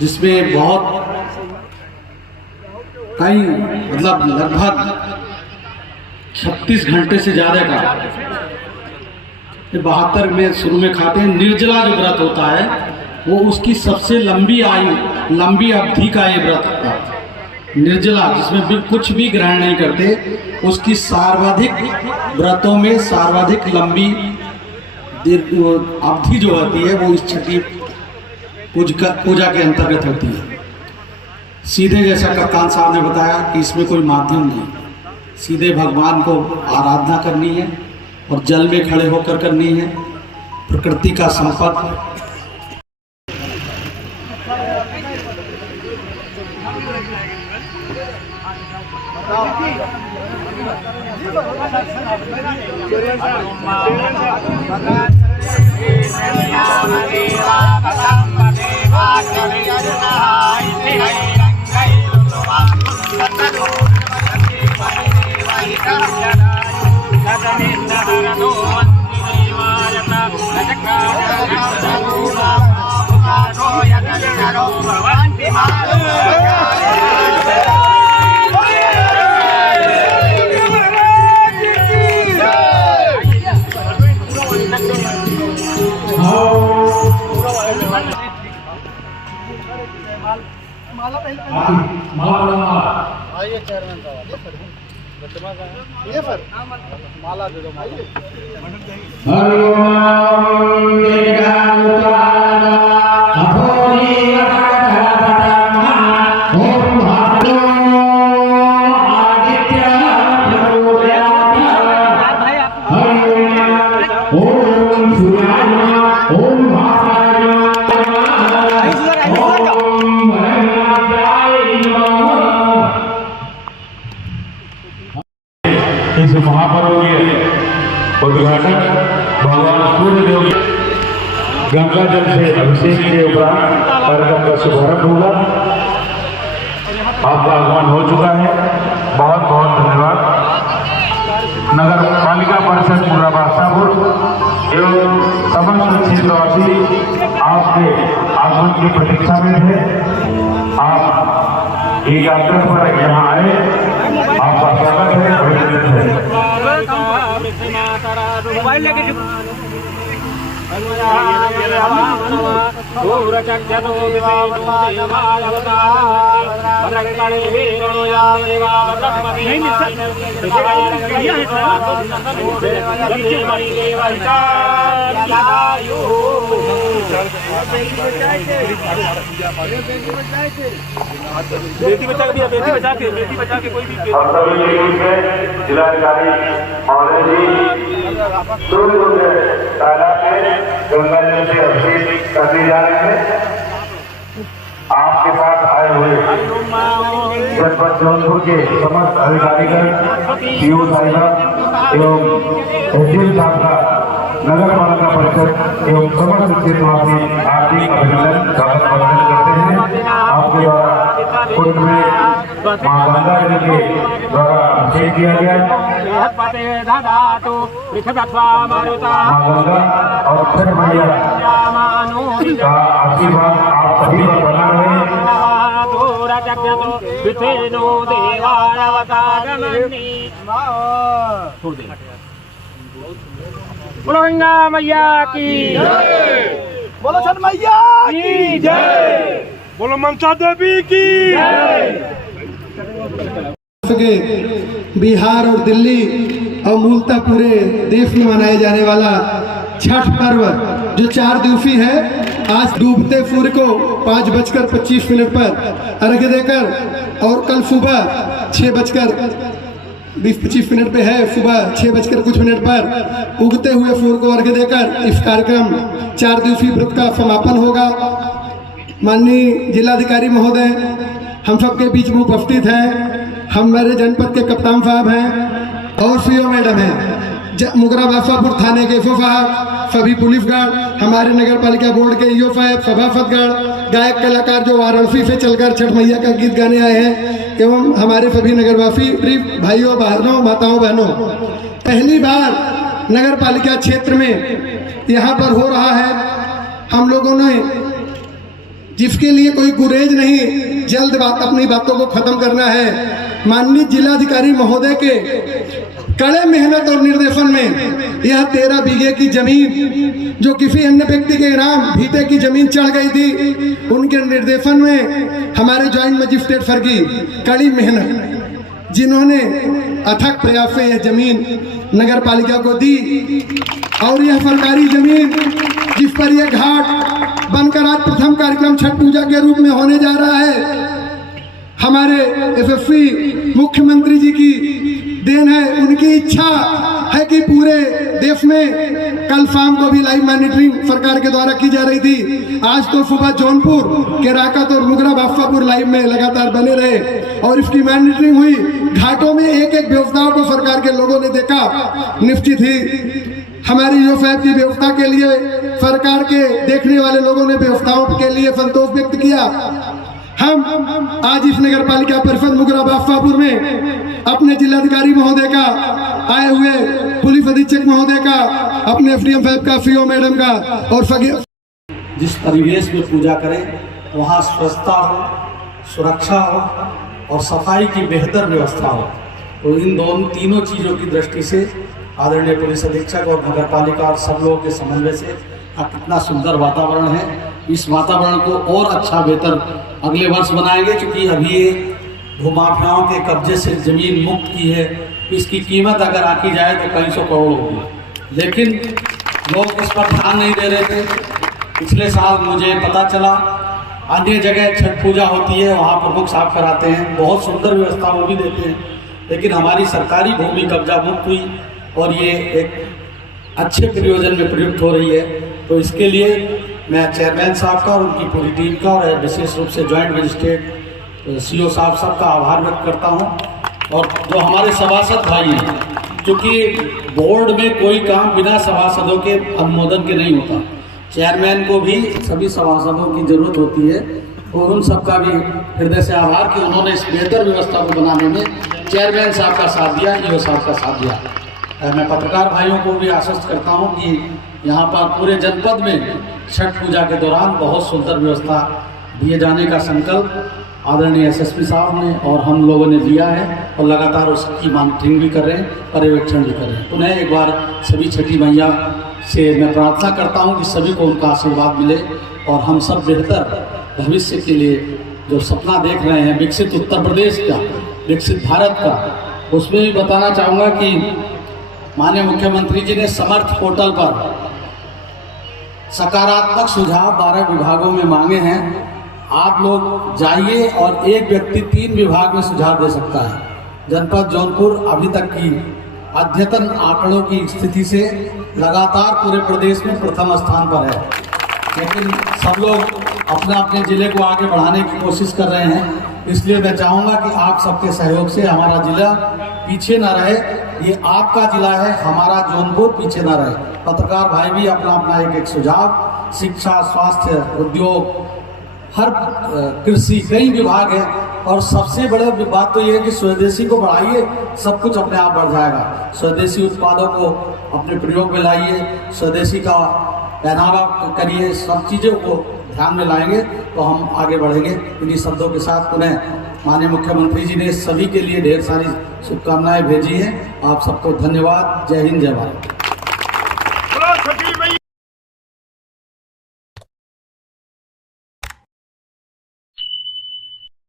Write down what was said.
जिसमें बहुत कई मतलब लगभग 36 घंटे से ज़्यादा का 72 में शुरू में खाते हैं। निर्जला जो व्रत होता है वो उसकी सबसे लंबी अवधि का ये व्रत होता है। निर्जला जिसमें भी कुछ भी ग्रहण नहीं करते, उसकी सर्वाधिक व्रतों में सर्वाधिक लंबी अवधि जो होती है वो इस छठी पूजा के अंतर्गत होती है। सीधे जैसा कप्तान साहब ने बताया कि इसमें कोई माध्यम नहीं, सीधे भगवान को आराधना करनी है और जल में खड़े होकर करनी है। प्रकृति का संपर्क आइए चेयरमैन साहब, ये सर माला दे दो। इस महापर्व के उद्घाटन भगवान सूर्यदेव गंगा जल से अभिषेक के उपरांत कार्यक्रम का शुभारंभ होगा। आपका आगमन हो चुका है, बहुत बहुत धन्यवाद। नगर पालिका परिषद मुराबाद शाहपुर एवं समस्त क्षेत्रवासी आपके आगमन की प्रतीक्षा में थे। आप एक यात्रा पर यहाँ आए, आपका स्वागत है, अभिनंदन है। मोबाइल लेके बेटी बचा के कोई भी हम सभी जिलाधिकारी महोदय जी सूर्य तालाब में गंगा जल से अभिषेक करने जा रहे हैं। आपके साथ आए हुए जनपद जौनपुर के समस्त अधिकारीगण, सीओ साहिब एवं तहसील साहब का नगर पालिका परिषद एवं समस्त क्षेत्रवासी हार्दिक अभिनंदन स्वागत करते हैं। आपके द्वारा कुंड में मां गंगा जल के द्वारा अभिषेक किया गया। मां गंगा और छठ मैया का आशीर्वाद आप सभी पर बना रहे। बोलो गंगा मैया की जय, बोलो छठ मैया की जय, बोलो ममता देवी की जय। बिहार और दिल्ली और मूलतः पूरे देश में मनाया जाने वाला छठ पर्व जो 4 दिवसीय है, आज डूबते सूर्य को 5:25 पर अर्घ्य देकर और कल सुबह 6:20-25 पे है, सुबह 6 कुछ मिनट पर उगते हुए सूर्य को अर्घ्य देकर इस कार्यक्रम 4 दिवसीय व्रत का समापन होगा। माननीय जिलाधिकारी महोदय हम सबके बीच में उपस्थित हैं, हमारे जनपद के कप्तान साहब हैं और सीओ मैडम हैं, मुगरा शाहपुर थाने के एसओ साहब, सभी पुलिस गार्ड, हमारे नगर पालिका बोर्ड के ईओ साहब, सभासदगण, गायक कलाकार जो वाराणसी से चलकर छठ मैया का गीत गाने आए हैं, एवं हमारे सभी नगरवासी भाइयों बहनों माताओं बहनों, पहली बार नगर पालिका क्षेत्र में यहाँ पर हो रहा है। हम लोगों ने जिसके लिए कोई गुरेज नहीं, जल्द अपनी बातों को खत्म करना है। माननीय जिलाधिकारी महोदय के कड़े मेहनत और निर्देशन में यह 13 बीघे की जमीन जो किसी अन्य व्यक्ति के नाम भीटे की जमीन चढ़ गई थी, उनके निर्देशन में हमारे ज्वाइंट मजिस्ट्रेट सर की कड़ी मेहनत, जिन्होंने अथक प्रयास से यह जमीन नगर पालिका को दी और यह सरकारी जमीन जिस पर यह घाट बनकर आज प्रथम कार्यक्रम छठ पूजा के रूप में होने जा रहा है, हमारे यशस्वी मुख्यमंत्री जी की देन है। उनकी इच्छा है कि पूरे देश में कल शाम को भी लाइव मॉनिटरिंग सरकार के द्वारा की जा रही थी। आज तो सुबह जौनपुर, केराकत और मुगरा बादशाहपुर लाइव में लगातार बने रहे और इसकी मॉनिटरिंग हुई। घाटों में एक एक व्यवस्थाओं को सरकार के लोगों ने देखा। निश्चित ही हमारी यो साहब की व्यवस्था के लिए सरकार के देखने वाले लोगों ने व्यवस्थाओं के लिए संतोष व्यक्त किया। हम आज इस नगर पालिका परिषद मुगरा बादशाहपुर में अपने जिलाधिकारी महोदय का, आए हुए पुलिस अधीक्षक महोदय का, अपने एसडीएम साहब का, सीओ मैडम का और सभी जिस परिवेश में पूजा करें वहाँ स्वच्छता हो, सुरक्षा हो और सफाई की बेहतर व्यवस्था हो। तो इन तीनों चीज़ों की दृष्टि से आदरणीय पुलिस अधीक्षक और नगर पालिका और सब लोगों के समन्वय से कितना सुंदर वातावरण है। इस वातावरण को और अच्छा बेहतर अगले वर्ष बनाएंगे, क्योंकि अभी ये भूमाफियाओं के कब्जे से ज़मीन मुक्त की है। इसकी कीमत अगर आकी जाए तो कई सौ करोड़ होगी, लेकिन लोग इस पर ध्यान नहीं दे रहे थे। पिछले साल मुझे पता चला अन्य जगह छठ पूजा होती है, वहाँ प्रमुख साफ कराते हैं, बहुत सुंदर व्यवस्था वो भी देते हैं, लेकिन हमारी सरकारी भूमि कब्जा मुक्त हुई और ये एक अच्छे प्रयोजन में प्रयुक्त हो रही है। तो इसके लिए मैं चेयरमैन साहब का और उनकी पूरी टीम का और विशेष रूप से ज्वाइंट मजिस्ट्रेट सीओ साहब सबका आभार व्यक्त करता हूं। और जो हमारे सभासद भाई हैं, क्योंकि बोर्ड में कोई काम बिना सभासदों के अनुमोदन के नहीं होता, चेयरमैन को भी सभी सभासदों की जरूरत होती है और उन सबका भी हृदय से आभार कि उन्होंने इस बेहतर व्यवस्था को बनाने में चेयरमैन साहब का साथ दिया, ईओ साहब का साथ दिया। मैं पत्रकार भाइयों को भी आश्वस्त करता हूं कि यहाँ पर पूरे जनपद में छठ पूजा के दौरान बहुत सुंदर व्यवस्था दिए जाने का संकल्प आदरणीय एसएसपी साहब ने और हम लोगों ने लिया है और लगातार उसकी मॉनिटरिंग भी कर रहे हैं, पर्यवेक्षण भी कर रहे हैं। पुनः एक बार सभी छठी मैया से मैं प्रार्थना करता हूँ कि सभी को उनका आशीर्वाद मिले और हम सब बेहतर भविष्य के लिए जो सपना देख रहे हैं विकसित उत्तर प्रदेश का, विकसित भारत का, उसमें भी बताना चाहूँगा कि माननीय मुख्यमंत्री जी ने समर्थ पोर्टल पर सकारात्मक सुझाव 12 विभागों में मांगे हैं। आप लोग जाइए और एक व्यक्ति 3 विभाग में सुझाव दे सकता है। जनपद जौनपुर अभी तक की अद्यतन आंकड़ों की स्थिति से लगातार पूरे प्रदेश में प्रथम स्थान पर है, लेकिन सब लोग अपने अपने जिले को आगे बढ़ाने की कोशिश कर रहे हैं। इसलिए मैं चाहूँगा कि आप सबके सहयोग से हमारा जिला पीछे ना रहे। ये आपका जिला है, हमारा जौनपुर पीछे ना रहे। पत्रकार भाई भी अपना अपना एक सुझाव, शिक्षा, स्वास्थ्य, उद्योग, हर कृषि, कई विभाग है और सबसे बड़ा बात तो ये है कि स्वदेशी को बढ़ाइए, सब कुछ अपने आप बढ़ जाएगा। स्वदेशी उत्पादों को अपने प्रयोग में लाइए, स्वदेशी का पहनावा करिए, सब चीज़ों को ध्यान में लाएंगे तो हम आगे बढ़ेंगे। इन्हीं शब्दों के साथ पुनः माननीय मुख्यमंत्री जी ने सभी के लिए ढेर सारी शुभकामनाएं भेजी हैं। आप सबको धन्यवाद। जय हिंद, जय भारत।